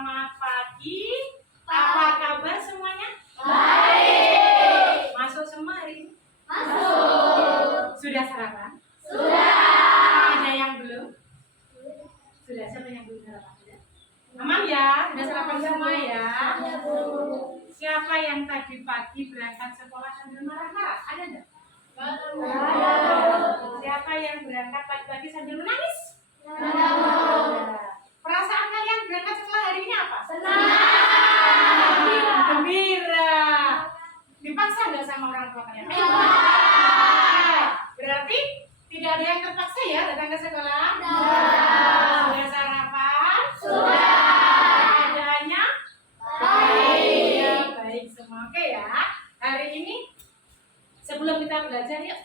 Selamat pagi. Apa kabar semuanya? Baik. Masuk semua hari ini? Masuk. Sudah sarapan? Sudah. Ada yang belum? Sudah. Siapa yang belum sarapan? Sudah? Aman ya? Sudah sarapan semua ya? Siapa yang tadi pagi berangkat sekolah sambil marah-marah? Ada enggak? Ada. Siapa yang berangkat pagi-pagi sambil menangis? Ada. Perasaan kalian berangkat sekolah hari ini apa? Senang. Gembira. Dipaksa nggak sama orang tua kalian? Berarti tidak ada yang terpaksa ya datang ke sekolah? Sudah sarapan? Sudah. Keadaannya? Baik. Ya, baik semua. Oke ya. Hari ini sebelum kita belajar yuk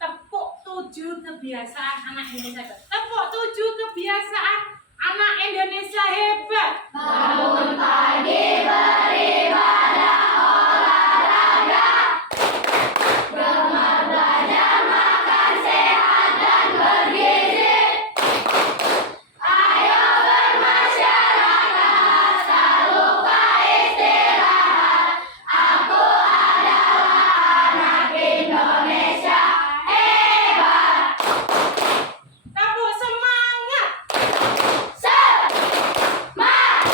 tepuk 7 kebiasaan anak Indonesia. Tepuk 7 kebiasaan anak Indonesia hebat. Bangun pagi beribadah olahraga. Gemar belajar makan sehat dan bergizi. Ayo bermasyarakat, tak lupa istirahat. Aku adalah anak Indonesia hebat. Tepuk semangat. Semangat,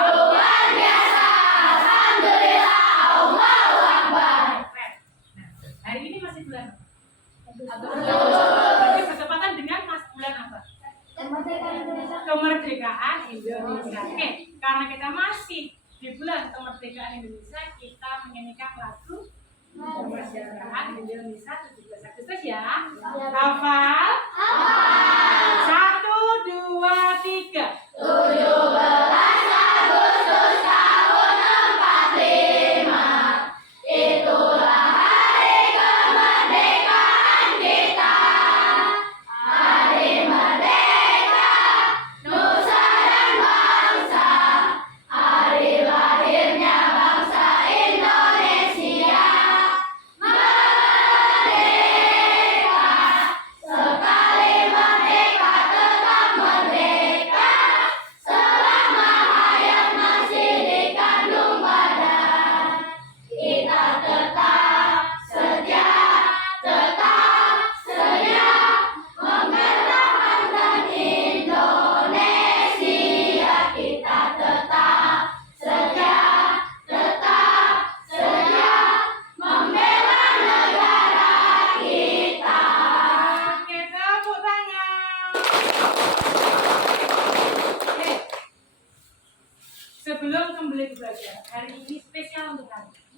luar biasa. Alhamdulillah, Allahu Akbar. Nah, hari ini masih bulan apa? Agustus. Berarti bertepatan dengan bulan apa? Kemerdekaan Indonesia. Oke, karena kita masih di bulan kemerdekaan Indonesia, kita menyanyikan lagu kemerdekaan Indonesia 17 Agustus ya. Hafal? 1, 2, 3. 17 Agustus tahun 45. Itulah hari kemerdekaan kita. Hari merdeka, nusa dan bangsa. Hari lahirnya bangsa Indonesia. Merdeka, sekali merdeka tetap merdeka. Selama hayat masih dikandung badan, kita tetap setia mempertahankan Indonesia. Kita tetap setia membela negara kita. Oke, tepuk tangan. Oke. Sebelum kembali belajar, hari ini spesial untuk kalian.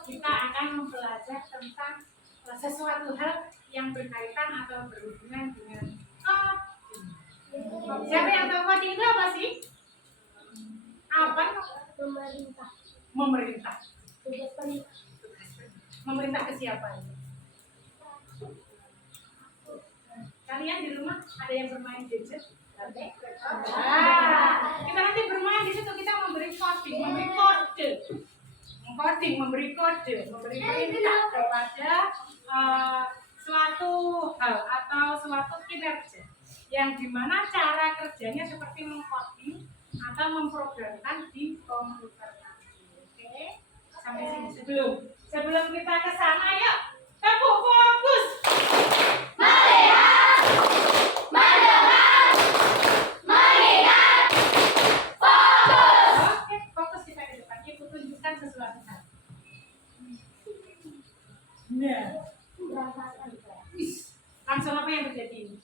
Kita akan mempelajari tentang sesuatu hal yang berkaitan atau berhubungan dengan coding. Siapa yang tahu coding itu apa sih? Apa? Memerintah. Memerintah ke siapa ini? Kalian di rumah ada yang bermain gadget? Kita nanti bermain di situ, kita memberi coding, memberi perintah kepada suatu hal atau suatu kinerja yang dimana cara kerjanya seperti mengcoding atau memprogramkan di komputer. Oke, sampai sini. Sebelum kita ke sana, yuk tepuk fokus. Melihat, mendengar, mengingat, fokus. Oke, fokus kita ke depan. Ibu tunjukkan sesuatu hal. Nah, langsung apa yang terjadi ini?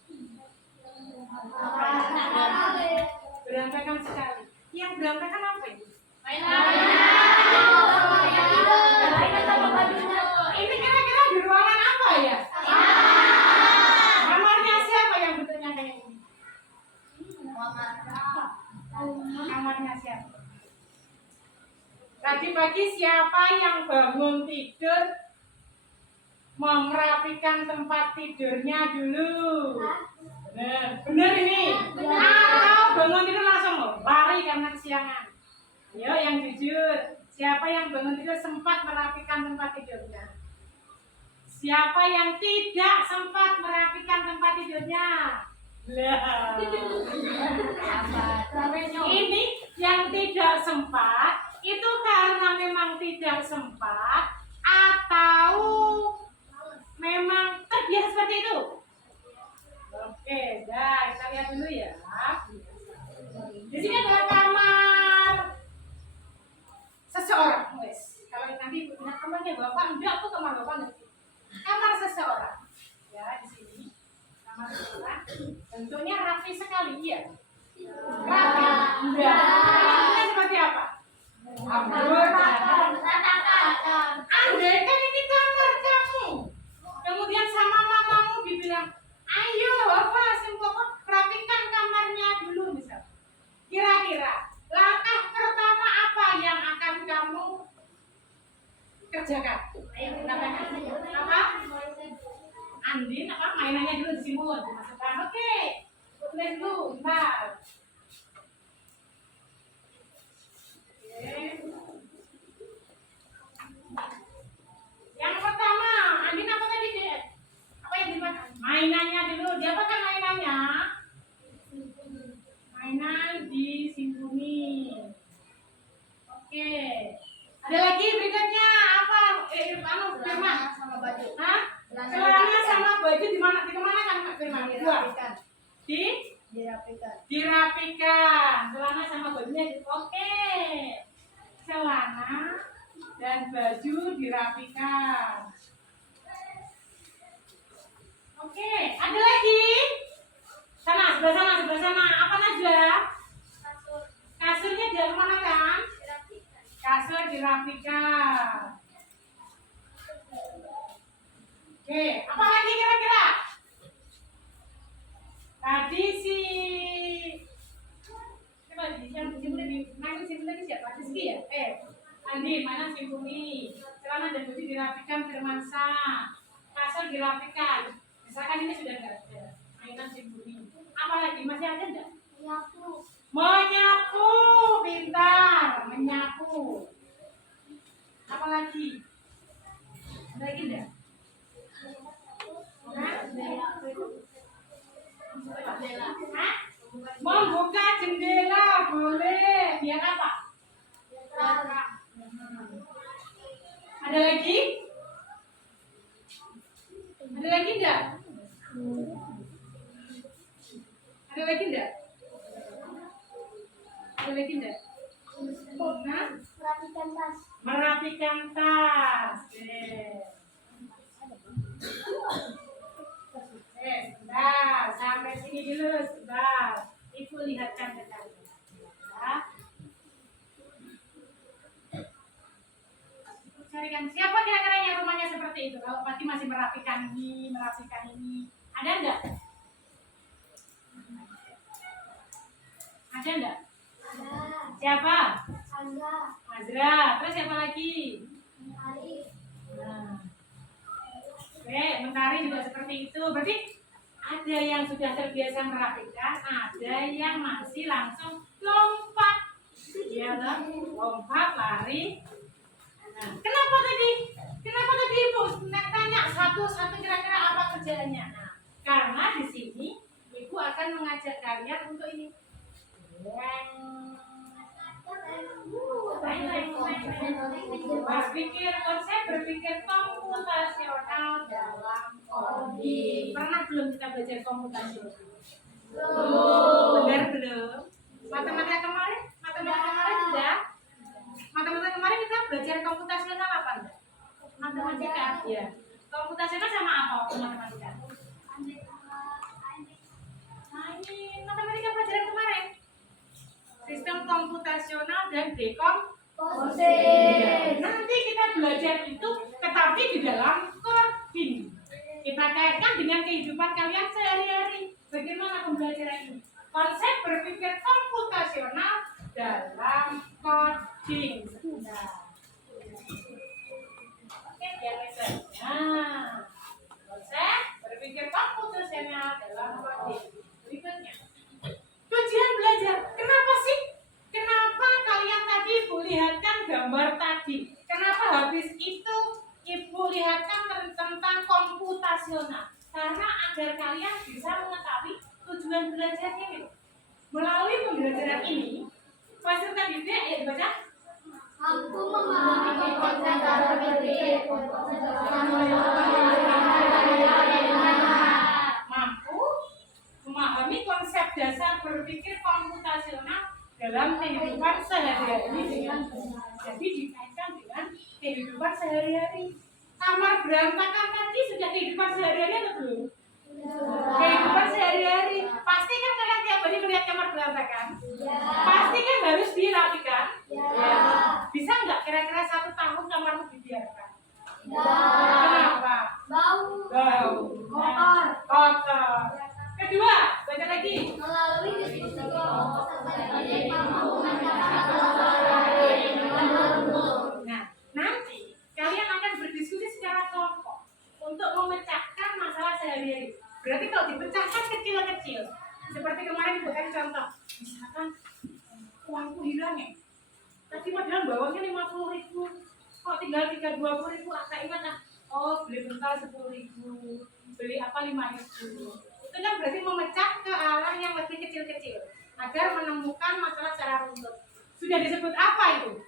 Berantakan sekali. Yang berantakan apa itu? Ini kira-kira di ruangan apa ya? Kamarnya siapa yang bentuknya kayak ini? Kamarnya siapa? Tadi pagi siapa yang bangun tidur merapikan tempat tidurnya dulu? Bener ini? Atau bangun tidur langsung lari karena kesiangan? Ayo yang jujur, siapa yang bangun tidur sempat merapikan tempat tidurnya? Siapa yang tidak sempat merapikan tempat tidurnya? Lah. Ini yang tidak sempat itu karena memang tidak sempat atau memang terbiasa seperti itu. Oke, dah kita lihat dulu ya. Di sini adalah kamar seseorang, wes. Kalau nanti ibu bilang kamarnya bapak, enggak tuh kamar bapak enggak. Kamar seseorang. Ya di sini kamar seseorang. Bentuknya rapi sekali, iya. Rapi. Enggak. Bentuknya seperti apa? Andai kan ini kamar kamu, kemudian sama mamamu dibilang, ayo bapak, simpokon rapikan kamarnya dulu misal. Kira-kira langkah pertama apa yang akan kamu kerjakan? Apa? Andin apa mainannya dulu disimpan, dimasukkan. Oke, tulis dulu, bentar. Yang pertama, Andin apa tadi deh? Apa yang dimakan? Mainannya dulu. Diapakan mainannya? Mainan disimpuni. Oke. Ada lagi berikutnya apa? Firman sama baju. Hah? Celana sama baju di mana? Di kemana kan Kak Firman? Dirapikan. Dirapikan. Celana sama bajunya. Oke. Celana dan baju dirapikan. Oke, ada lagi? Sana, sebelah sana. Apa aja? Kasurnya dia kemana kan? Kasur dirapikan. Oke, apa lagi kira-kira? Tadi si coba yang simpuni tadi siapa? Rizky ya? Andi, mana simpuni? Celana dan baju dirapikan Firmansa. Kasur dirapikan. Misalkan ini sudah enggak ada. Mainan simpuni. Apa lagi? Masih ada enggak? Menyapu. Pintar. Menyapu. Apa lagi? Ada lagi enggak? Hah? Membuka jendela boleh. Biar apa? Ada lagi? Ada lagi enggak? Ada lagi enggak? Ada lagi enggak? Nah? Merapikan tas. Sebentar, sampai sini dulu sebentar. Ibu lihatkan ke kalian. Ya. Carikan siapa kira-kira yang rumahnya seperti itu? Kalau pasti masih merapikan ini. Ada enggak? Ada enggak? Siapa? Azra. Terus siapa lagi? Nah. Oke, Mentari juga seperti itu. Berarti ada yang sudah terbiasa merapikan, ada yang masih langsung lompat. Ya, lompat, lari. Nah, kenapa tadi Ibu tanya satu-satu kira-kira apa kerjaannya? Nah, karena di sini Ibu akan mengajak kalian untuk ini. Berpikir komputasional dalam coding. Pernah belum kita belajar komputasional? Benar belum? Matematika kemarin sudah? Matematika kemarin kita belajar komputasional apa enggak? Matematika, ya. Komputasional sama apa waktu matematika? Nah, ini matematika pelajaran kemarin. Sistem komputasional dan dekomposisi. Nanti kita belajar itu tetapi di dalam coding. Kita kaitkan dengan kehidupan kalian sehari-hari. Bagaimana pembelajaran ini? Konsep berpikir komputasional dalam coding. Nah. Oke, yang nah, konsep berpikir komputasional dalam coding. Berikutnya. Tujuan belajar. Kenapa sih? Kenapa kalian tadi Ibu lihatkan gambar tadi? Kenapa habis itu Ibu lihatkan tentang komputasional? Karena agar kalian bisa mengetahui tujuan pelajaran ini menghasilkan ide, ayo dibaca. Mampu memahami konsep cara berpikir Mampu memahami konsep dasar berpikir komputasional dalam kehidupan sehari-hari dengan jadi dikaitkan dengan kehidupan sehari-hari. Kamar berantakan tadi sudah kehidupan sehari-hari atau belum? Kehidupan sehari-hari. Pasti kan kalian tiap hari melihat kamar berantakan? Pasti kan harus dirapikan? Ya. Bisa nggak kira-kira 1 tahun kamarmu dibiarkan? Kenapa? bau Bau. kotor. Kotor. Kedua, baca lagi. Melalui diskusi kelompok sebagai mampu Nah, nanti kalian akan berdiskusi secara kelompok untuk memecahkan masalah sehari-hari. Berarti kalau dipecahkan kecil-kecil, seperti kemarin bukan contoh, misalkan uangku hilang ya, tadi padahal bawahnya 50.000, kok tinggal 20.000, agak ingat ah, oh beli bentar 10.000, beli apa 5.000. Itu kan berarti memecah ke arah yang lebih kecil-kecil agar menemukan masalah secara runtut. Sudah disebut apa itu?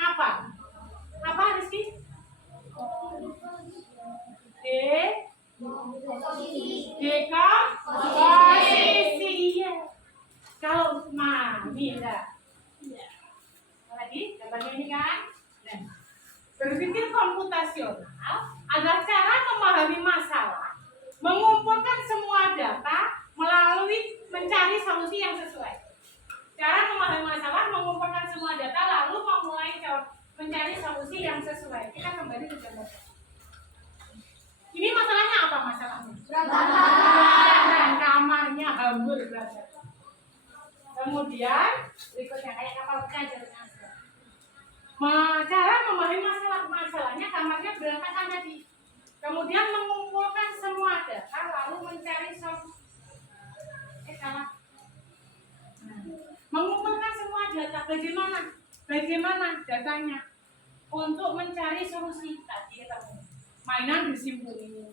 Apa? Apa Rizky? Dekomposisi. Iya. Kalau mami enggak. Lagi gambarnya ini kan. Nah, berpikir komputasional adalah cara memahami masalah, mengumpulkan semua data melalui mencari solusi yang sesuai. Cara memahami masalah, mengumpulkan semua data lalu memulai mencari solusi yang sesuai. Kita kembali ke gambar. Ini masalahnya apa masalahnya? Berantakan. Kamarnya hambur berantakan. Kemudian berikutnya kayak kapal pecah jalannya. Cara memahami masalahnya kamarnya berantakan tadi. Kemudian mengumpulkan semua data lalu mencari solusi. Mengumpulkan semua data bagaimana datanya untuk mencari solusi tadi ketemu. Mainan disimpulin,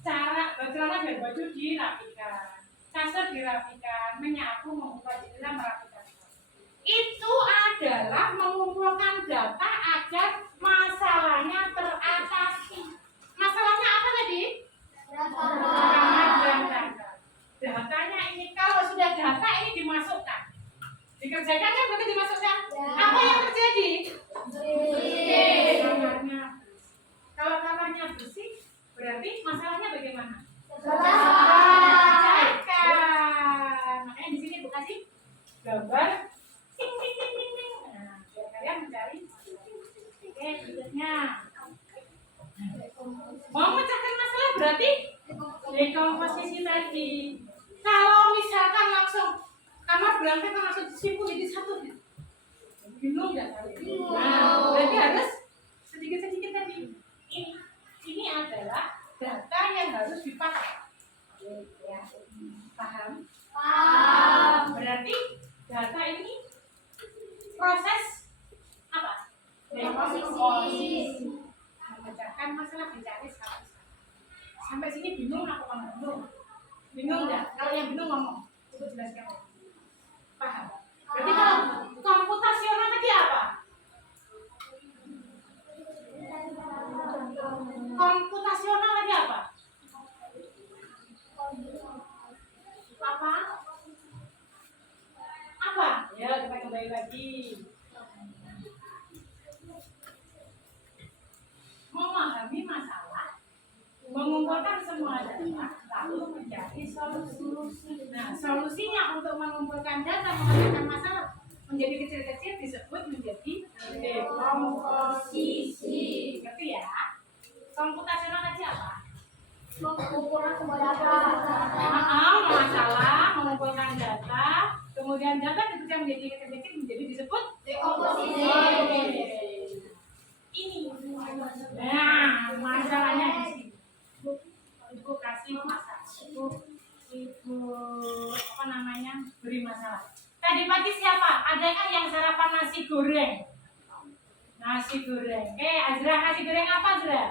cara celana dan baju dirapikan, kasur dirapikan, menyapu, membuka jendela, merapikan. Itu adalah mengumpulkan data agar masalahnya teratasi. Masalahnya apa tadi? Kamar berantakan. Datanya ini kalau sudah data ini dimasukkan, dikerjakan kan berarti dimasukkan. Apa yang terjadi? Kamarnya. Kalau kamarnya bersih, berarti masalahnya bagaimana? Selesai. Makanya di sini bukan sih gambar ting ting ting ting ting. Nah, biar kalian mencari. Oke, berikutnya. Mau memecahkan masalah berarti dekomposisi tadi. Kalau misalkan langsung kamar berantakan langsung disimpul jadi satu, bingung nggak kalian? Nah, berarti harus sedikit-sedikit tadi. Ini adalah data yang harus dipakai. Ya, paham? Paham. Berarti data ini proses apa? Dekomposisi. Memecahkan masalah dicari satu. Sampai sini bingung apa bingung? Bingung nggak? Kalau yang bingung ngomong, coba jelaskan. Paham? Berarti kalau komputasional tadi apa? Komputasional tadi apa? Apa? Apa? Ya, kita kembali lagi. Memahami masalah, mengumpulkan semua data, lalu mencari solusi. Nah, solusinya untuk mengumpulkan data, mengumpulkan masalah menjadi kecil-kecil disebut menjadi dekomposisi. Ngerti ya? Komputasional tadi apa? Mengumpulkan semua data. Masalah, mengumpulkan data, kemudian data ketika menjadi kecil-kecil menjadi disebut Dekomposisi. Ini. Nah, masalahnya di sini. Ibu kasih masalah. Ibu apa namanya? Beri masalah. Tadi pagi siapa? Adakah yang sarapan nasi goreng? Nasi goreng. Azra, nasi goreng apa Azra?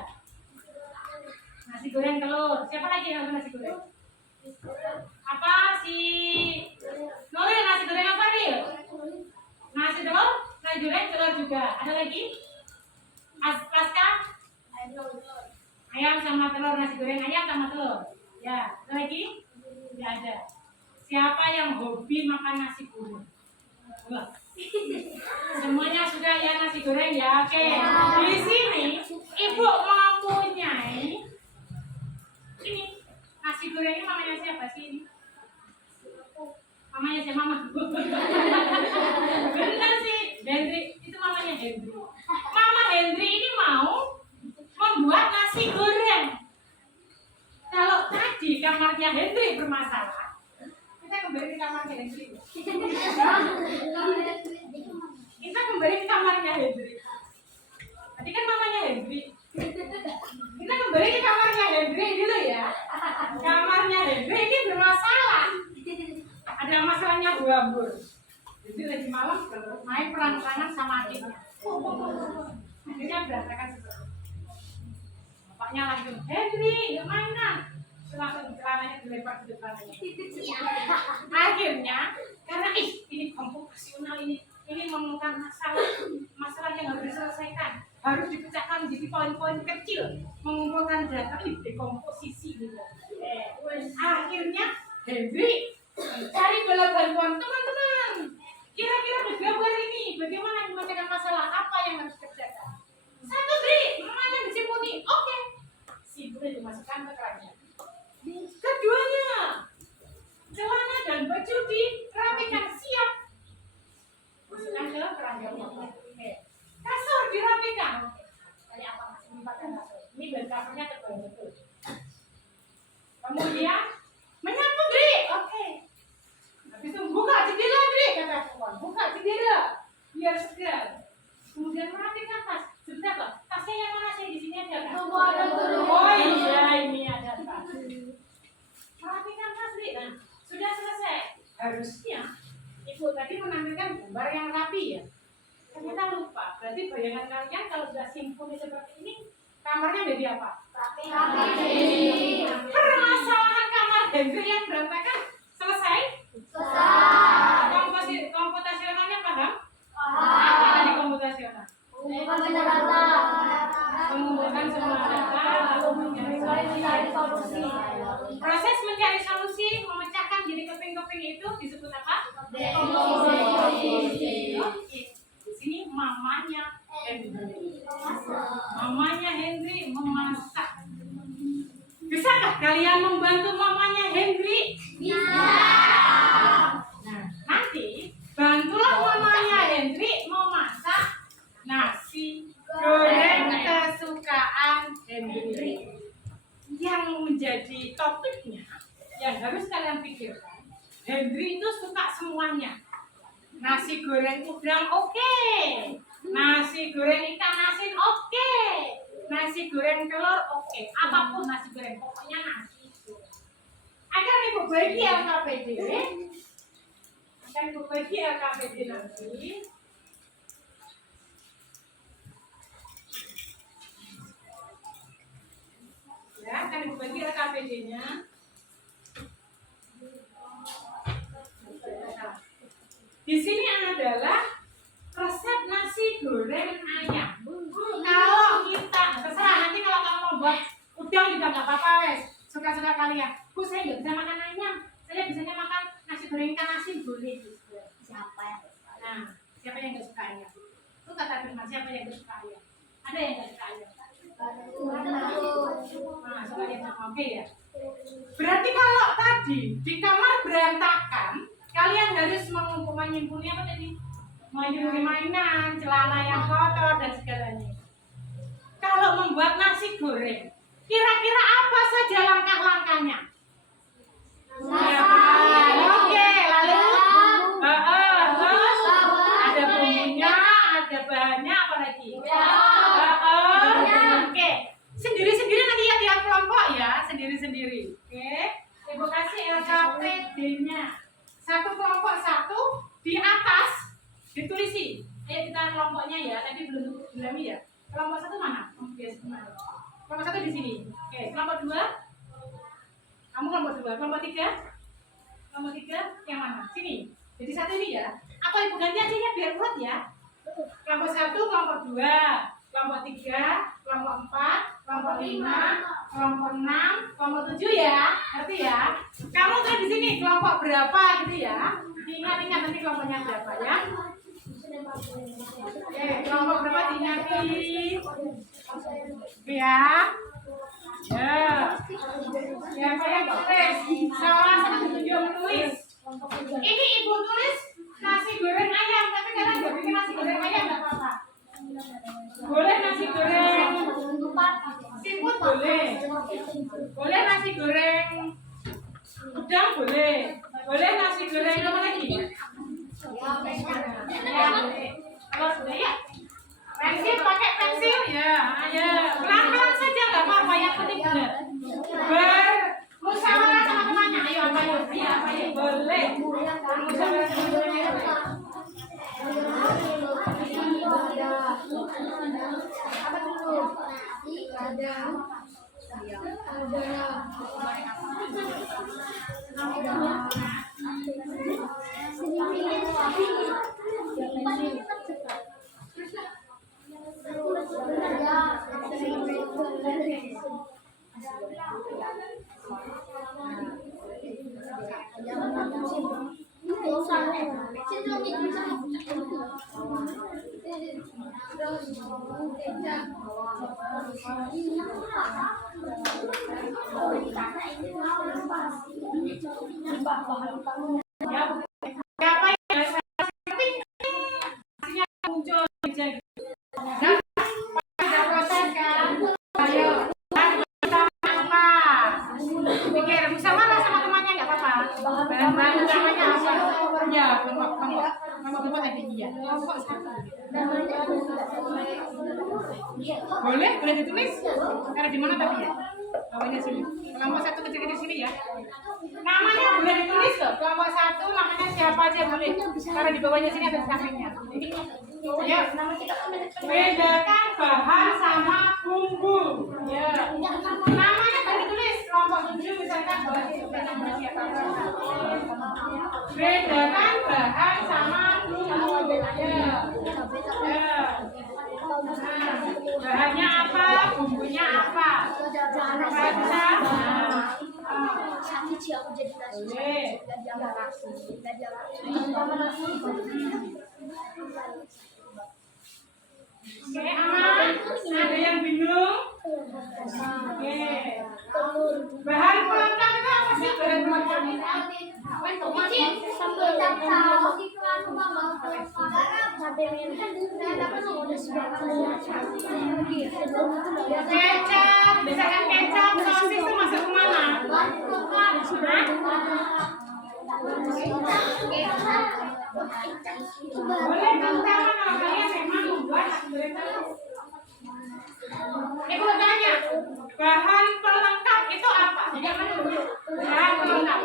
Nasi goreng telur. Siapa lagi yang nasi goreng? Apa si sama telur, nasi goreng ayam sama telur. Ya, ada lagi? Tidak ada. Siapa yang hobi makan nasi goreng? Wah. Semuanya sudah ya nasi goreng ya. Oke. Di sini ibu mempunyai ini nasi goreng ini mamanya siapa sih ini? Mamanya siapa mama? Benar sih, Hendri itu mamanya Hendri. Mama Hendri ini mau membuat nasi goreng. Kalau tadi kamarnya Hendri bermasalah, kita kembali ke kamarnya Hendri. Kita kembali ke kamarnya Hendri. Tadi kan mamanya Hendri. Kita kembali ke kamarnya Hendri dulu ya. Kamarnya Hendri ini bermasalah. Ada masalahnya buambur. Jadi lagi malam main perang-perangan sama adiknya. Akhirnya berantakan seperti itu. Bapaknya langsung, Hendri, yuk mainan. Langsung celananya dilempar ke depannya. Akhirnya, karena ini komputasional ini menemukan masalah yang harus diselesaikan, harus dipecahkan menjadi poin-poin kecil, mengumpulkan data di dekomposisi gitu. Akhirnya Hendri cari bala bantuan teman-teman. Kira-kira bergambar ini bagaimana menyelesaikan masalah apa yang harus dikerjakan. Satu Dri, mamanya disipuni. Oke. Si Dri dimasukkan ke keranjang. Keduanya, celana dan baju dirapikan siap. Masukkan ke keranjang. Kasur dirapikan. Kayak apa mas? Ini pakai kasur. Ini bed covernya tebal betul. Kemudian menyapu Dri. Oke. Habis itu buka jendela Dri, kata kawan. Buka jendela biar segar. Kemudian merapikan tas. Sebentar loh. Tasnya yang mana sih di sini ada kan? Oh iya ini ada tas. Merapikan tas Dri. Nah, sudah selesai. Harusnya ibu tadi menampilkan gambar yang rapi ya. Kita lupa. Berarti bayangan kalian kalau sudah simponi seperti ini, kamarnya jadi apa? Rapi. Permasalahan kamar Hendri yang berantakan selesai? Komputasionalnya paham? Apa tadi komputasional? Mengumpulkan semua data lalu mencari solusi. Proses mencari solusi memecahkan jadi keping-keping itu disebut apa? Dekomposisi. Oke. Di sini mamanya Hendri. Mamanya Hendri memasak. Bisakah kalian membantu mamanya Hendri? Bisa. Nah, nanti bantulah mamanya Hendri memasak nasi goreng kesukaan Hendri. Yang menjadi topiknya, yang harus kalian pikirkan, Hendri itu suka semuanya. Nasi goreng udang oke. Nasi goreng ikan asin oke. Nasi goreng telur oke. Apapun nasi goreng, pokoknya nasi. Akan ibu bagi LKPD. Nanti. Ya, akan ibu bagi LKPD-nya. Di sini adalah resep nasi goreng ayam. Kalau kita terserah nanti kalau kamu mau buat udang juga nggak apa-apa wes. Suka-suka kalian. Bu saya nggak bisa makan ayam. Saya bisanya makan nasi goreng ikan asin boleh. Siapa yang nggak suka? Nah, siapa yang nggak suka ayam? Itu kata Firman siapa yang nggak suka ayam? Ada yang nggak suka ayam? Nah, suka ayam oke ya. Berarti kalau tadi di kamar berantakan, kalian harus menyimpulnya apa tadi? Menyuruh mainan, celana yang kotor dan segalanya. Kalau membuat nasi goreng, kira-kira apa saja langkah-langkahnya? Oke, lalu terus ada bumbunya, ada bahannya apa lagi? Oke, sendiri-sendiri nanti ya tiap kelompok ya, sendiri-sendiri. Oke, ibu kasih LKPD-nya. Satu kelompok satu di atas ditulisi. Ayo kita kelompoknya ya, tadi belum dilami ya. Kelompok satu mana? Kelompok satu di sini. Oke, kelompok dua. Kamu kelompok dua. Kelompok tiga. Kelompok tiga yang mana? Sini. Jadi satu ini ya. Atau ibu ganti aja ya biar kuat ya. Kelompok satu, kelompok dua, kelompok tiga, kelompok empat, kelompok 5, kelompok 6, kelompok 7 ya, ngerti ya? Kamu tuh di sini kelompok berapa gitu ya? Ingat-ingat nanti kelompoknya berapa ya? Oke, kelompok berapa diingati? Ya. Ya. Siapa yang tulis? Salah satu tunjuk menulis. Ini ibu tulis nasi goreng ayam, tapi kalian nggak bikin nasi goreng ayam nggak apa-apa. Boleh nasi goreng siput boleh. Boleh nasi goreng udang boleh. Boleh nasi goreng apa lagi? Ya boleh. Kalau sudah ya. Pensil pakai pensil ya. Ayo pelan-pelan saja nggak apa-apa, yang penting benar. Bermusyawarah sama temannya. Ayo apa yuk? Ayo apa yuk? Boleh. Musyawarah sama temannya. Apa dulu? Ada. Siapa yang muncul jadi? Ada proses kan? Ayo, apa? Pikir musyawarah sama temannya nggak apa-apa. Bahan-bahan utamanya apa? Ya, kelompok ada dia. Kelompok satu. Boleh ditulis. Karena di mana tapi ya? Bawahnya sini. Kelompok satu kecil-kecil sini ya. Namanya boleh ditulis loh. Kelompok satu namanya siapa aja boleh. Karena di bawahnya sini ada sampingnya. Ya, bedakan bahan sama bumbu. Ya. Namanya boleh ditulis. Kelompok 7 misalkan boleh nama siapa. Bedakan bahan sama bumbu. Ya. Ya. Bahannya apa? Bumbunya apa? Baca. Boleh. Oke, aman? Ada yang bingung? Oke. Bahan pelengkap itu apa sih? Bahan pelengkap kecap, misalkan kecap, sosis itu masuk ke mana? Boleh kentang kalau kalian memang membuat Ibu tanya, bahan pelengkap itu apa? Bahan pelengkap.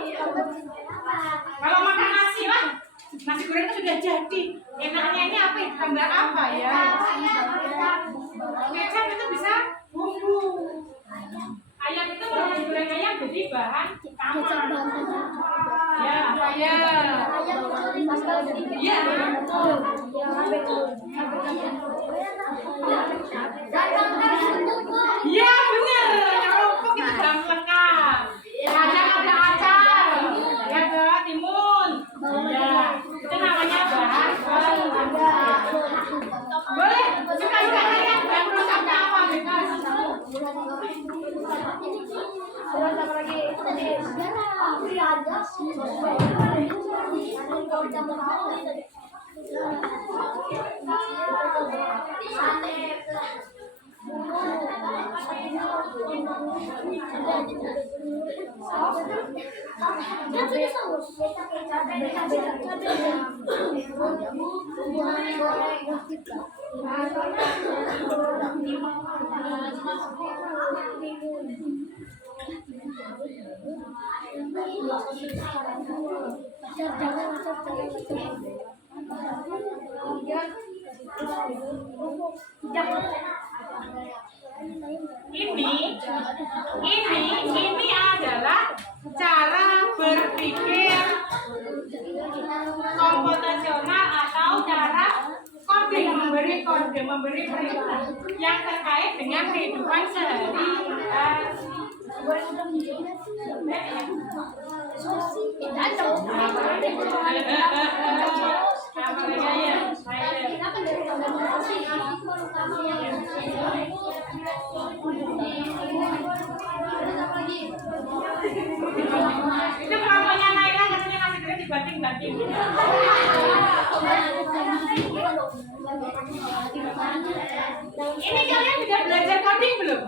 Kalau makan nasi lah, nasi goreng itu sudah jadi. Enaknya ini apa? Tambah apa ya? Kecap itu bisa bumbu. Ayam itu kalau nasi goreng ayam jadi bahan utama. Ya, apa ya? Iya. Iya benar, kerupuk itu bahan pelengkap. Kadang ada acar, ya ke timun. Iya, itu namanya bahan pelengkap. Boleh, suka-suka kalian bahan pelengkapnya apa bebas. Apa lagi? Ini adalah cara berpikir komputasional atau cara coding, memberi kode. memberi perintah yang terkait dengan kehidupan sehari-hari. Itu kelompoknya Naila katanya masih keren dibanting-banting. Ini kalian sudah belajar coding belum?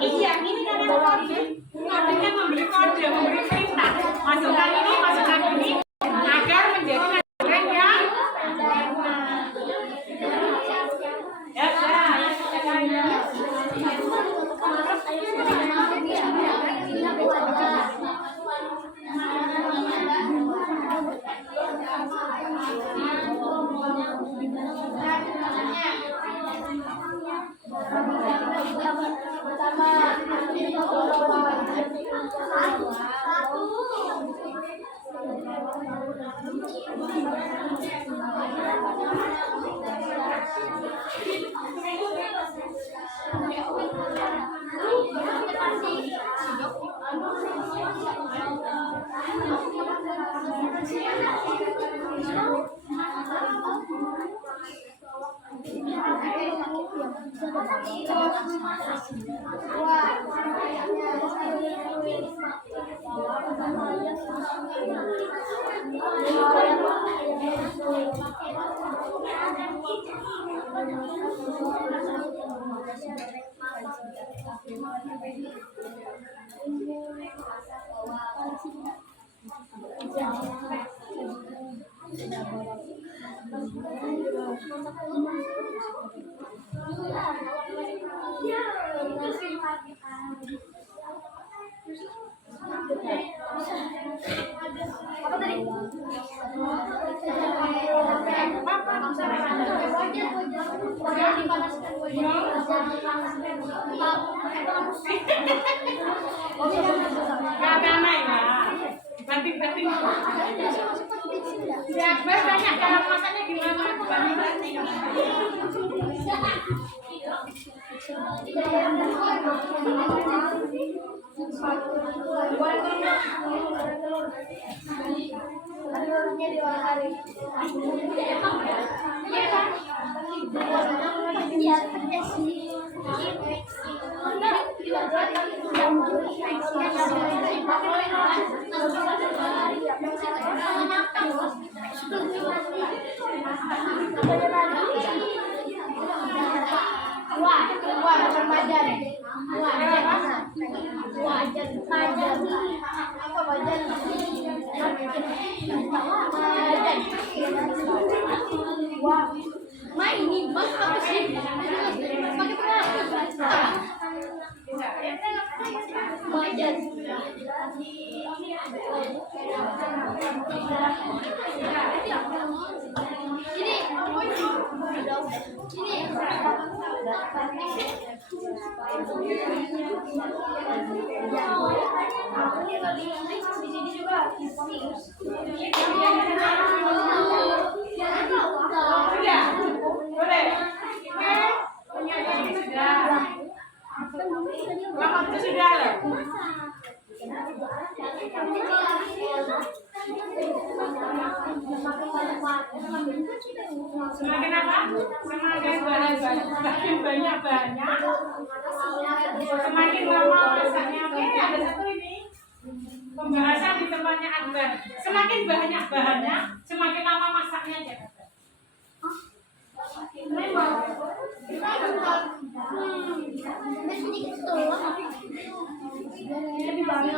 Iya, ini kalian coding. Codingnya memberi kode, memberi perintah. Masukkan ini, masukkan ini, agar menjadi pelajaran yang banting-banting. Ya, banyak cara masaknya gimana? Banting-banting. Semakin apa? Semakin banyak, semakin lama masaknya. Oke, ada satu ini pembahasan di tempatnya Akbar. Semakin banyak bahannya, semakin lama masaknya aja. Lebih banyak.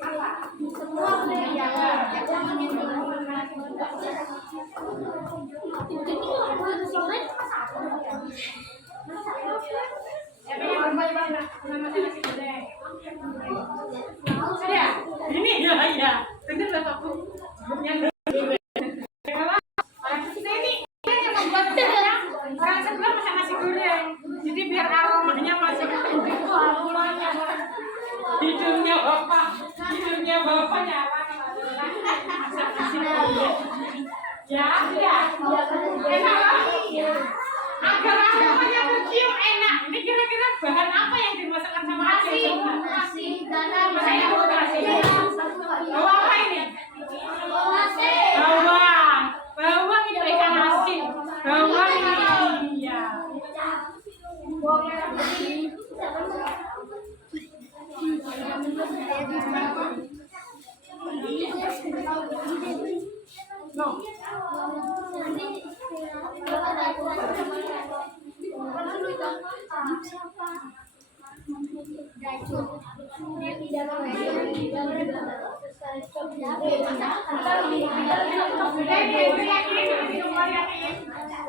Apa? Siapa yang berbagi nama nasi goreng? Saya. Ini ya. Bener bapakku. Yang orang kita ini yang membuat misalnya orang sebelah masak nasi goreng. Jadi biar aromanya masuk ke itu aromanya. Hidungnya bapak nyala. Masak nasi goreng. Ya, sudah. Enak. Agar aromanya tercium enak. Ini kira-kira bahan apa yang dimasakkan sama nasi? Nasi garam. Masaknya nasi. Bawa apa ini? Nasi. Bawang itu ikan asin. Bawang iya. No.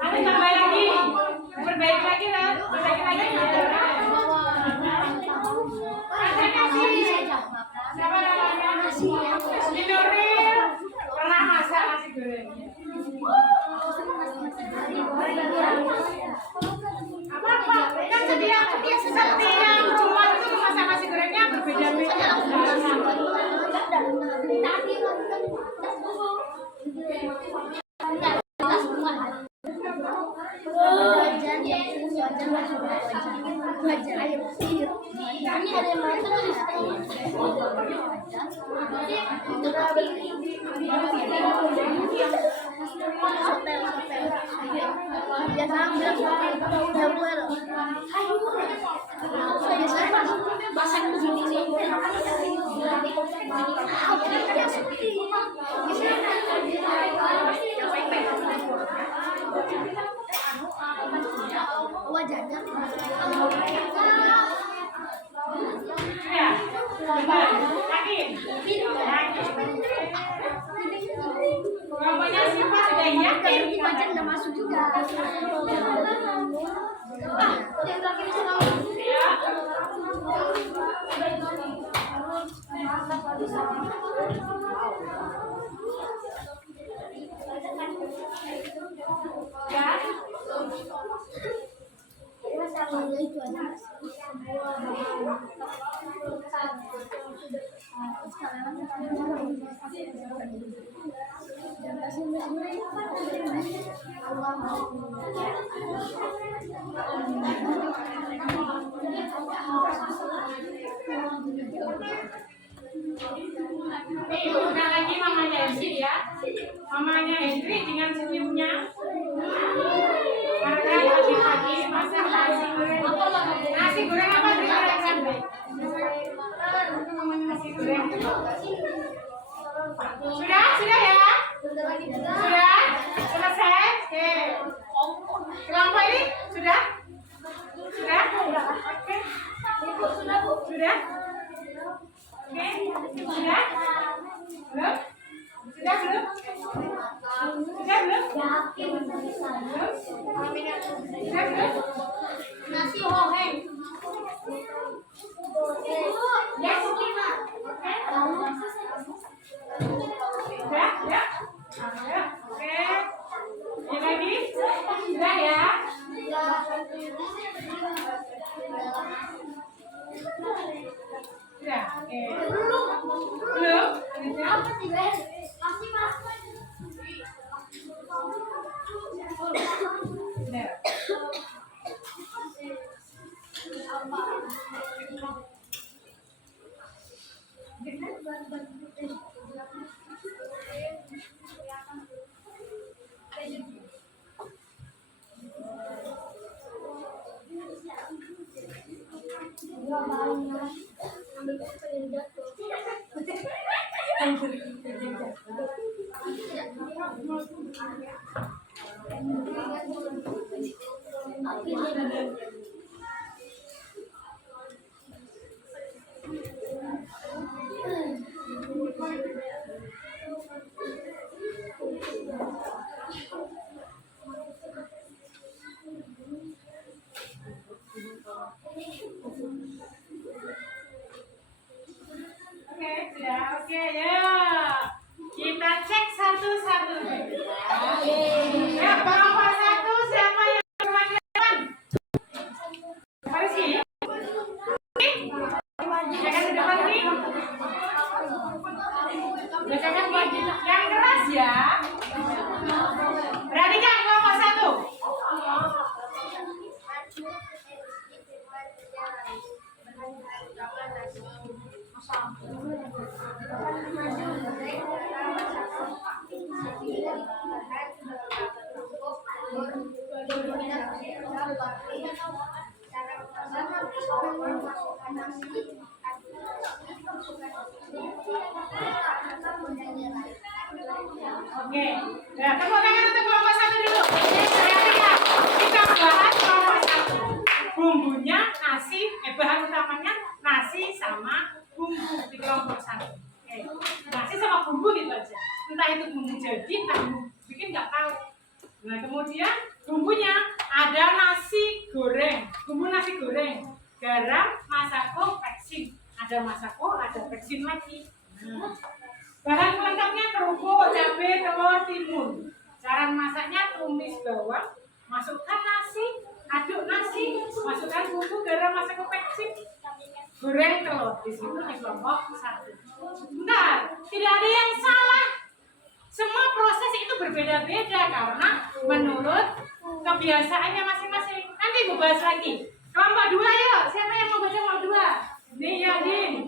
Ada tambah lagi, perbaiki lagi lah, perbaiki lagi. Ada nasi, siapa namanya? Nuril pernah masak nasi goreng. Apa? Kan setiap Jumat itu masak nasi gorengnya berbeda-beda. Wajahnya Ya, lagi. Pokoknya siapa sudah yakin di pacar udah masuk juga. Udah lagi mamanya Hendri ya. Mamanya Hendri dengan senyumnya. Karena pagi-pagi masak nasi goreng. Nasi goreng apa digorengkan? Nasi goreng. Sudah ya? Sudah? Selesai? Oke. Kelompok ini sudah? Sudah? Oke. Sudah? Oke. Sudah? Belum? Sudah belum? Sudah belum? Sudah belum? Nasi horeng. Ya, oke. Sudah? Ya? Ayo, oke. Ini lagi? Sudah ya? Sudah? Oke. Belum? Apa sih, Bes? Masih Mas. Sudah. Oke, ya. Kita cek satu-satu. Ya, kelompok satu siapa yang bermain? Mari sih. Jangan di depan nih. Biasakan buat yang keras ya. Perhatikan kelompok satu. Oke, nah tepuk tangan untuk kelompok satu dulu. Perhatikan, kita bahas kelompok satu. Bumbunya nasi, bahan utamanya nasi sama bumbu di kelompok satu. Oke, nasi sama bumbu gitu aja. Entah itu bumbu jadi, entah bumbu bikin nggak tahu. Nah kemudian bumbunya ada nasi goreng, bumbu nasi goreng, garam, masako, peksin. Ada masako, ada peksin lagi. Nah, bahan pelengkapnya kerupuk, cabai, telur, timun. Cara masaknya tumis bawang, masukkan nasi, aduk nasi, masukkan bumbu, garam, masako, peksin, goreng telur. Di situ di kelompok satu. Bentar, tidak ada yang salah. Semua proses itu berbeda-beda karena menurut kebiasaannya masing-masing. Nanti ibu bahas lagi. Kelompok dua yuk. Siapa yang mau baca kelompok dua? Nih ya, Din.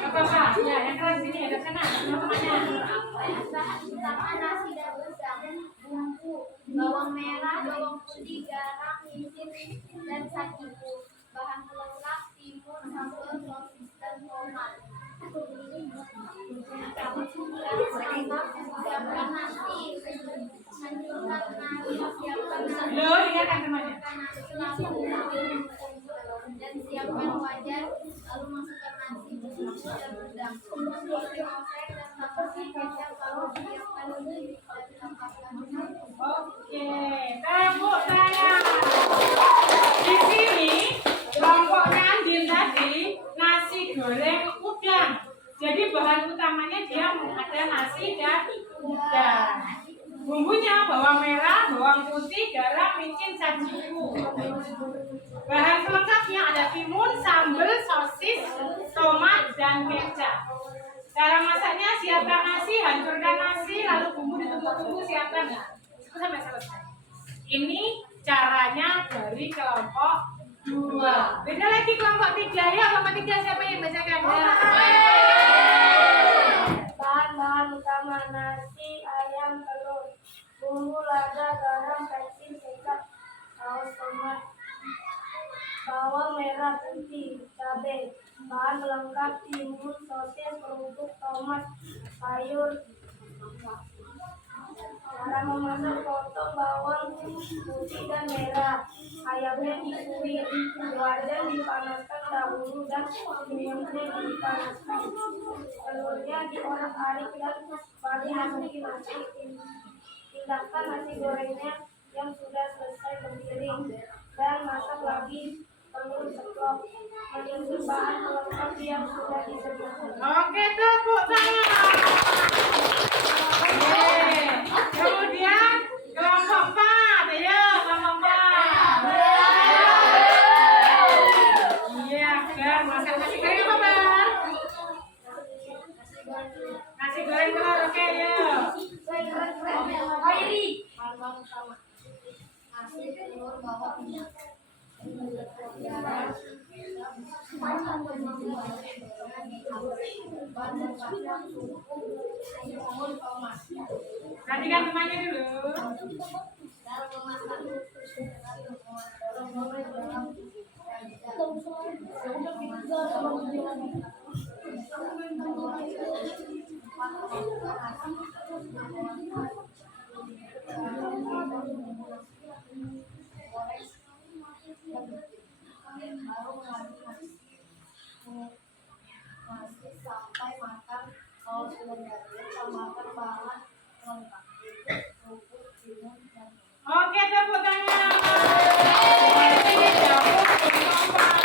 Apa? Ya, yang keras sini ada sana. Teman-temannya. Bahan utama nasi dan bumbu, bawang merah, bawang putih, garam, micin, dan sajiku. Bahan pelengkap timun, sambal, sosis, dan tomat. Siapkan nasi, hancurkan nasi, siapkan nasi. Lo dengarkan temannya. Dan siapkan wajan, lalu masukkan nasi, bumbu dan rendang. Dan kecap, lalu siapkan mie dan tambahkan. Oke, tepuk tangan. Di sini kelompoknya Andin tadi nasi goreng udang. Jadi bahan utamanya dia ada nasi dan udang. Bumbunya bawang merah, bawang putih, garam, micin, sajiku. Bahan pelengkapnya ada timun, sambal, sosis, tomat, dan kecap. Cara masaknya siapkan nasi, hancurkan nasi, lalu bumbu ditumbuk-tumbuk, siapkan. Itu sampai selesai. Ini caranya dari kelompok 2. Beda lagi kelompok 3 ya. Kelompok 3 siapa yang bacakan? Bahan-bahan utama nasi, ayam, telur, bumbu lada, garam, peksin, kecap, saus tomat, bawang merah putih, cabai. Bahan pelengkap timun, sosis, kerupuk, tomat, sayur. Cara memasak: potong bawang putih dan merah. Ayamnya dikuih, wajan dipanaskan dahulu dan timunnya dipanaskan. Telurnya diorak-arik dan bagi nasi. Pindahkan nasi gorengnya yang sudah selesai menggiling dan masak lagi telur ceplok. Menyusun bahan pelengkap yang sudah disebutkan. Oke, tepuk tangan. Oke. Kemudian kelompok 4. Ayo, kelompok 4. Iya, Bar. Masak nasi goreng apa, Bar? Nasi goreng telur. Oke, yuk. Bahan utama nasi, telur, bawang, minyak, garam, Perhatikan temannya dulu. nasi sampai matang. Kalau sudah jadi, tambahkan bahan pelengkap kerupuk, timun, dan Oke, tepuk tangan.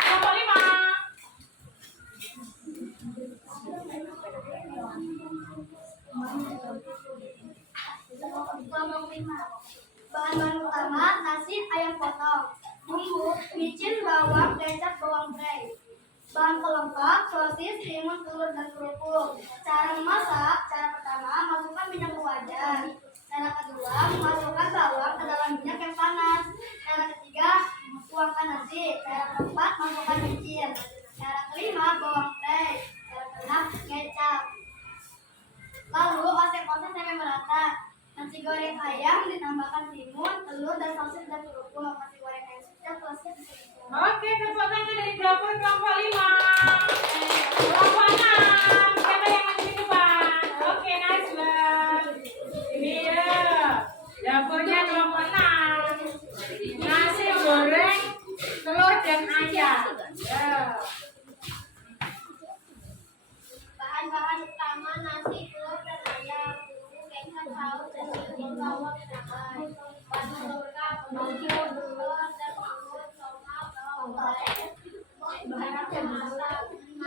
Kelompok 5. micin, bawang, kecap, bawang prei. Bahan pelengkap, sosis, timun, telur, dan kerupuk. Cara memasak, cara pertama, masukkan minyak ke wajan. Cara kedua, masukkan bawang ke dalam minyak yang panas. Cara ketiga, tuangkan nasi. Cara keempat, masukkan micin. Cara kelima, bawang prei. Cara keenam, kecap. Lalu oseng-oseng sampai merata. Nasi goreng ayam ditambahkan timun, telur, dan sosis dan kerupuk. Nasi goreng ayam sudah selesai. Oke, tepuk tangan dari dapur kelompok 5. Kelompok 6. Siapa yang maju di depan? Oke, nice one. Ini ya. Dapurnya kelompok 6. Nasi goreng, telur dan ayam. Ya. Bahan-bahan utama nasi, telur, dan ayam. Bumbu, kecap, saus, dan timun, bawang, dan cabai. Bahan pelengkap, bumbu, telur, dan telur, tomat, bawang goreng. Cara memasak, di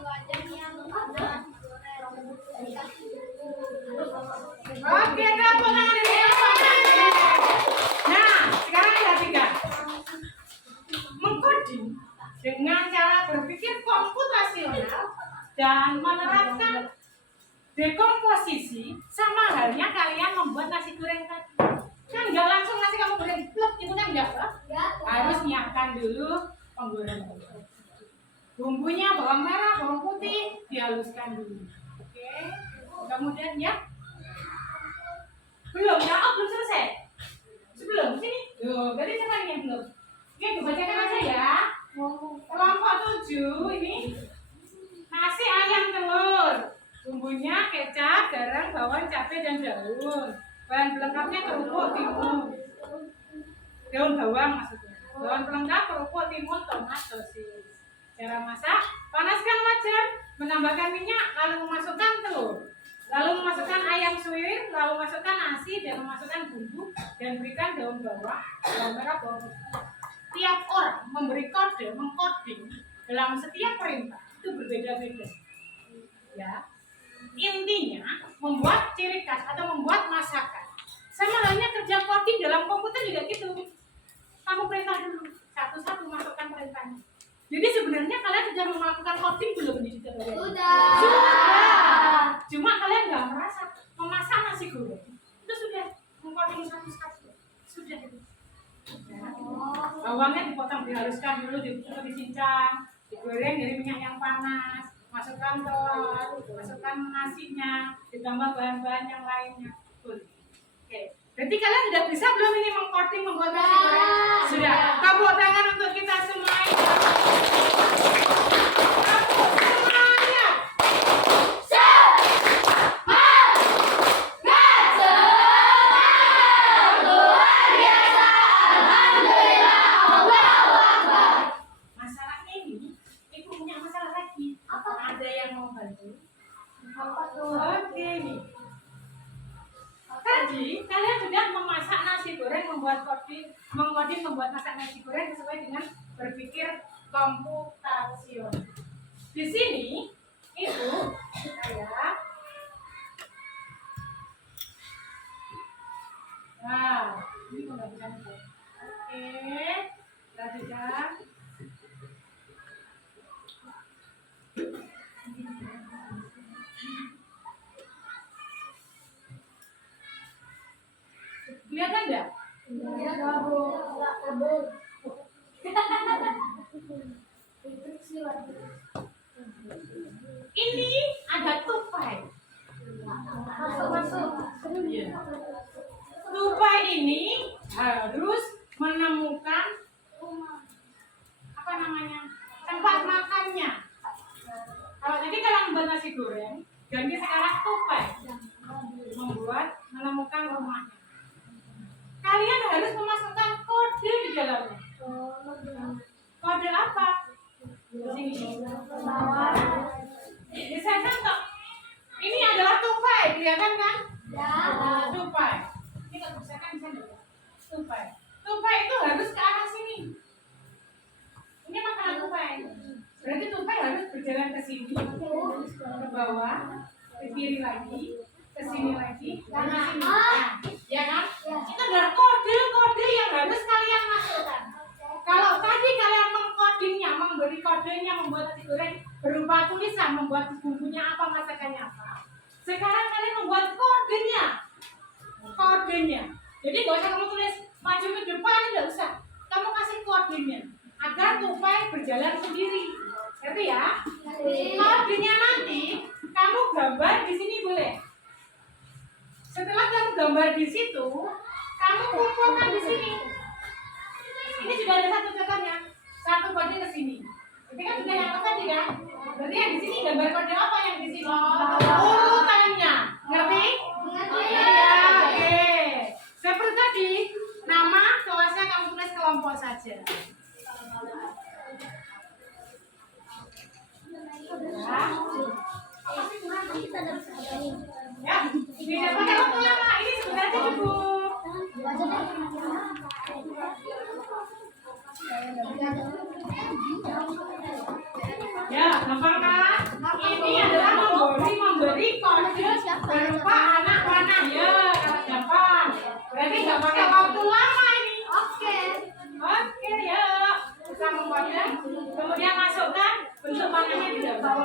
wajan yang panas, goreng. Dikasih bumbu. Oke, tepuk tangan dari kelompok 6. Nah, sekarang perhatikan. Mengkoding dengan cara berpikir komputasional dan menerapkan dekomposisi sama halnya kalian membuat nasi goreng tadi. Kan nggak langsung nasi kamu goreng plek, itu kan enggak, harus nyiapkan dulu penggorengan. Bumbunya bawang merah, bawang putih dihaluskan dulu. Oke. Kemudian ya. Belum ya? Oh, belum selesai. Sebelum sini. Tuh, berarti siapa yang belum? Oke, dibacakan aja ya. Kelompok 7 ini nasi ayam telur. Bumbunya kecap, garam, bawang, cabai, dan daun. Bahan pelengkapnya kerupuk, timun, daun bawang maksudnya. Bahan pelengkap kerupuk, timun, tomat, sosis. Cara masak: panaskan wajan, menambahkan minyak, lalu memasukkan telur, lalu memasukkan ayam suwir, lalu masukkan nasi dan memasukkan bumbu dan berikan daun bawang, bawang merah, bawang putih. Tiap orang memberi kode, mengkoding dalam setiap perintah itu berbeda-beda. Ya. Intinya membuat ciri khas atau membuat masakan. Sama halnya kerja coding dalam komputer juga gitu. Kamu perintah dulu, satu-satu masukkan perintahnya. Jadi sebenarnya kalian sudah melakukan coding belum di situ? Sudah. Cuma kalian nggak merasa memasak nasi goreng. Itu sudah mengcoding satu-satu. Sudah itu. Ya. Bawangnya dipotong, dihaluskan dulu, dicincang, digoreng dari minyak yang panas, masukkan telur, masukkan nasinya, ditambah bahan-bahan yang lainnya. Oke. Berarti kalian sudah bisa belum ini mengcoding membuat nasi goreng? Sudah. Tepuk tangan untuk kita semua. Oke nih. Tadi kalian sudah memasak nasi goreng, membuat masak nasi goreng sesuai dengan berpikir komputasional. Di sini itu saya. Nah, ini pembagian. Oke, lanjutkan. Kelihatan enggak? Ini ada tupai. Tupai ini harus menemukan apa namanya, tempat makannya. Kalau tadi kalian membuat nasi goreng, ganti sekarang tupai, menemukan rumahnya. Kalian harus memasukkan kode di dalamnya. Kode apa? Sini. Saya contoh. Ini adalah tupai, kelihatan kan? Ya. Tupai. Ini kalau bisa kan bisa enggak? Tupai. Tupai itu harus ke arah sini. Ini makanan tupai. Berarti tupai harus berjalan ke sini, ke bawah, ke kiri lagi, ke sini lagi, dan ke sini. Ya kan? Itu adalah kode-kode yang harus kalian masukkan. Kalau kodenya membuat nasi goreng berupa tulisan, membuat bumbunya apa, masakannya apa. Sekarang kalian membuat kodenya. Jadi gak usah kamu tulis maju ke depan, tidak usah. Kamu kasih kodenya agar tupai berjalan sendiri. Ngerti ya? Kodenya nanti kamu gambar di sini boleh. Setelah kamu gambar di situ, kamu kumpulkan di sini. Ini sudah ada satu contohnya. Satu kode ke sini. Ini kan sudah yang tadi kan? Berarti yang di sini gambar kode apa yang di sini? Urutannya. Ngerti? Ya, oke. Seperti tadi, nama kelasnya kamu tulis kelompok saja. Ya, tidak pakai waktu lama. Ini sebenarnya cukup. Ya, gampang kan? Ini adalah memberi kode berupa anak panah. Ya, gampang. Berarti nggak pakai waktu lama ini. Oke, ya. Kita membuatnya. Kemudian masukkan bentuk panahnya di dalam.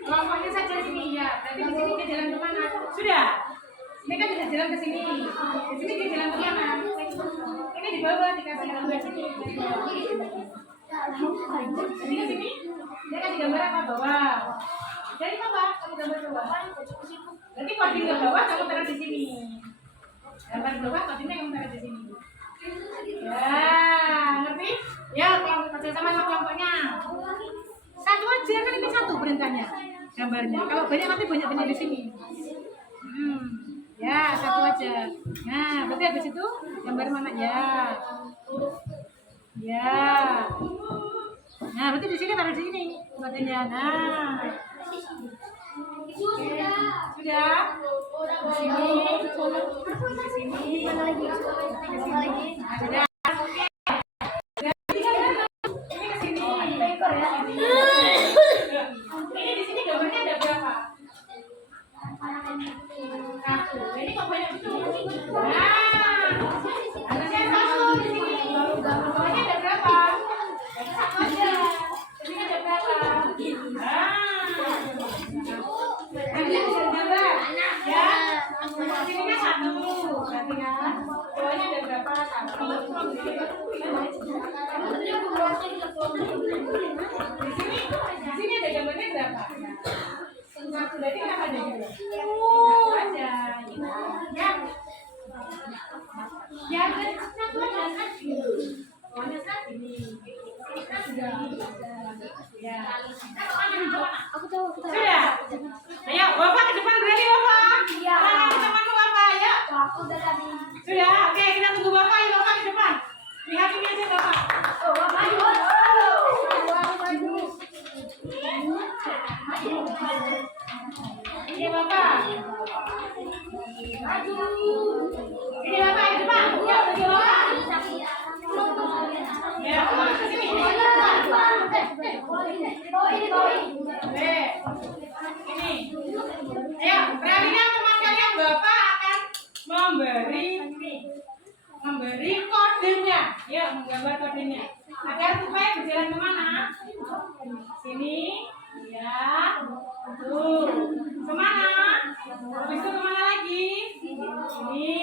Kelompoknya saja sini ya. Berarti di sini dia jalan kemana? Sudah. Ini kan tidak jalan ke sini. Di sini dia jalan kemana? Ini di bawah dikasih gambar sini. Jadi ke sini dia kasih gambar apa bawah. Jadi apa? Kamu gambar bawah. Berarti koding ke bawah kamu taruh di sini. Gambar bawah kodingnya kamu taruh di sini. Ya, ngerti? Ya, kelompok sama kelompoknya. Satu aja kan ini satu perintahnya gambarnya. Kalau banyak nanti banyak di sini. Ya, satu aja. Nah, berarti habis itu gambar mana ya? Ya. Nah, berarti di sini taruh di sini buatannya. Nah. Sudah. Di sini. Di sini. Mana lagi? Nah, sudah. Ini di sini gambarnya ada berapa? Satu. Ini kok banyak betul? Nah, harusnya satu di sini. Gambarnya ada berapa? Satu aja. Ini ada berapa? Nanti bisa gambar. Ya. Sini kan satu. Berarti kan? Bawahnya ada berapa? Satu. Di sini ada gambarnya berapa? Satu. Berarti kenapa ada gitu? Satu aja. Ya. Ya, satu aja kan? Pokoknya satu ini. Sudah. Ya. Aku tahu. Sudah. Ayo, Bapak ke depan berani Bapak. Iya. Teman-teman Bapak, ya. Sudah. Oke, kita tunggu Bapak. Ya, Bapak ke depan. Lihat ini aja Bapak. Oh, Bapak. Ini Bapak. Ini Bapak ke depan. Ya, pergi Bapak. Ya, ke sini. Ini. Ayo, beraninya teman kalian Bapak akan memberi kodenya. Yuk, menggambar kodenya. Agar supaya berjalan kemana? Sini. Ya. Tuh. Kemana? Habis itu kemana lagi? Sini.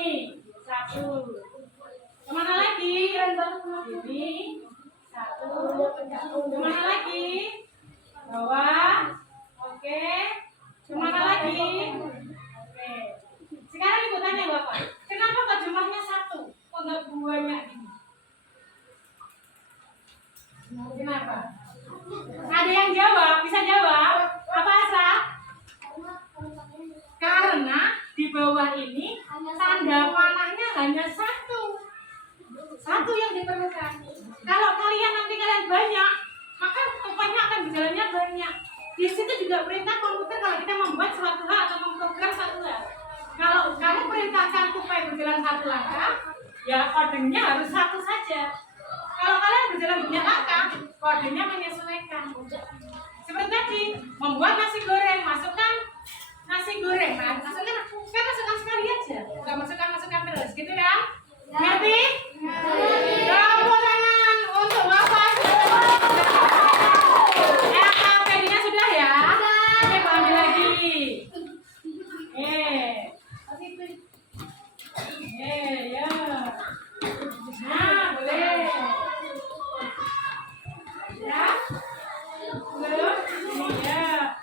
perintah komputer kalau kita membuat suatu hal atau memprogram suatu hal. Kalau kamu perintahkan supaya berjalan satu langkah, ya kodenya harus satu saja. Kalau kalian berjalan banyak langkah, kodenya menyesuaikan. Seperti tadi, membuat nasi goreng, masukkan nasi goreng, masukkan sekali aja, nggak masukkan terus, gitu ya? Ngerti? Tepuk tangan untuk Bapak. PD-nya sudah ya? Oke, ambil lagi. Ya. Nah, boleh. Ya. Belum? Iya.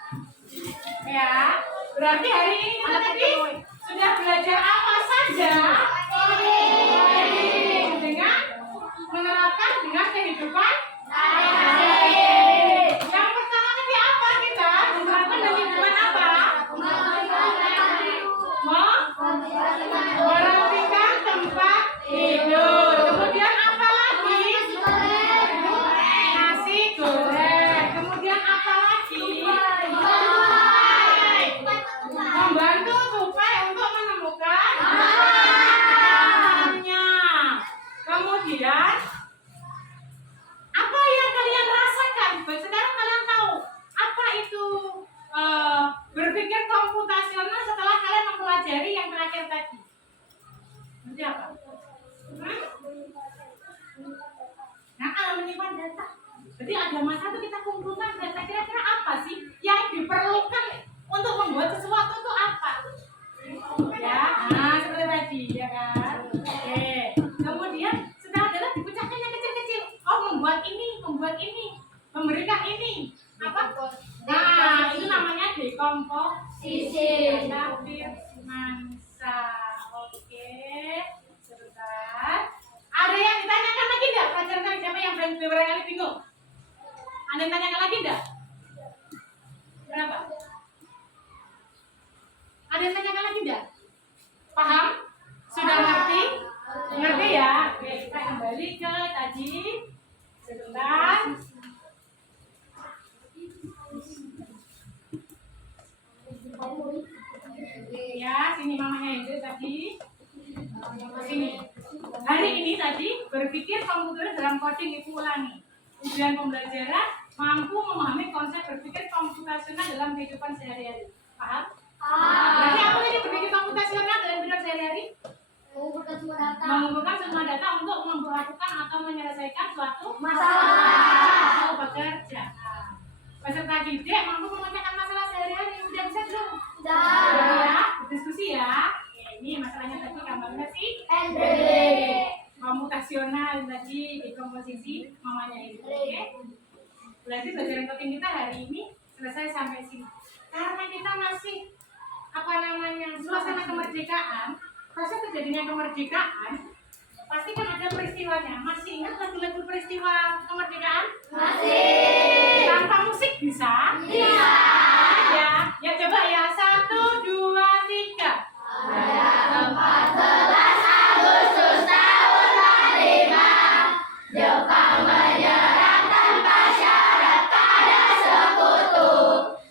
Ya. Berarti hari ini kita tadi sudah belajar apa saja? Dengan menerapkan dengan kehidupan yang pertama tadi apa kita? Menerapkan dengan kehidupan apa? Merapikan tempat tidur. Kemudian apa lagi? Nasi goreng. Kemudian apa lagi? Membantu supaya untuk menemukan makanannya. Kemudian apa yang kalian rasakan? Sekarang kalian tahu apa itu berpikir komputasional setelah kalian mempelajari yang terakhir tadi. Berarti apa? Nah, menyimpan data. Jadi ada masa itu kita kumpulkan data, kira-kira apa sih yang diperlukan untuk membuat sesuatu itu apa? Ya, seperti tadi, ya kan? Oke. Kemudian setelah data dipecahkan yang kecil-kecil. Oh, membuat ini, memberikan ini. Apa? Nah, itu namanya dekomposisi. Mansa. Oke. Sebentar. Ada yang ditanyakan lagi enggak? Pelajaran siapa yang barangkali bingung? Ada yang tanyakan lagi enggak? Berapa? Ada yang tanyakan lagi enggak? Paham? Sudah ngerti? Ngerti ya? Oke, kita kembali ke tadi. Sebentar. Ya, sini mamanya Hendri tadi. Sini. Hari ini tadi berpikir komputer dalam coding, ibu ulangi. Ujian pembelajaran mampu memahami konsep berpikir komputasional dalam kehidupan sehari-hari. Paham? Berarti apa tadi berpikir komputasional dalam kehidupan sehari-hari? Mengumpulkan semua data untuk melakukan atau menyelesaikan suatu masalah atau pekerjaan. Peserta didik mampu memecahkan masalah sehari-hari. Udah bisa belum? Sudah ya? Diskusi ya. Oke, ini masalahnya tadi gambarnya sih. Komputasional tadi dekomposisi mamanya itu. Oke. Berarti pelajaran coding kita hari ini selesai sampai sini. Karena kita masih suasana kemerdekaan, proses terjadinya kemerdekaan, pasti kan ada peristiwanya. Masih ingat lagu-lagu peristiwa kemerdekaan? Masih. Tanpa musik bisa? Bisa. Ya coba ya. 1, 2, 3. Pada 14 Agustus tahun 45, Jepang menyerang tanpa syarat pada sekutu.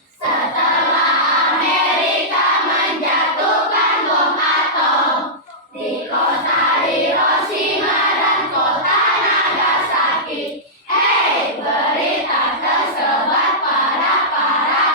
Setelah Amerika menjatuhkan bom atom di kota Hiroshima dan kota Nagasaki. Hei, berita tersebar pada para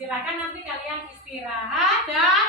Silakan nanti kalian istirahat dan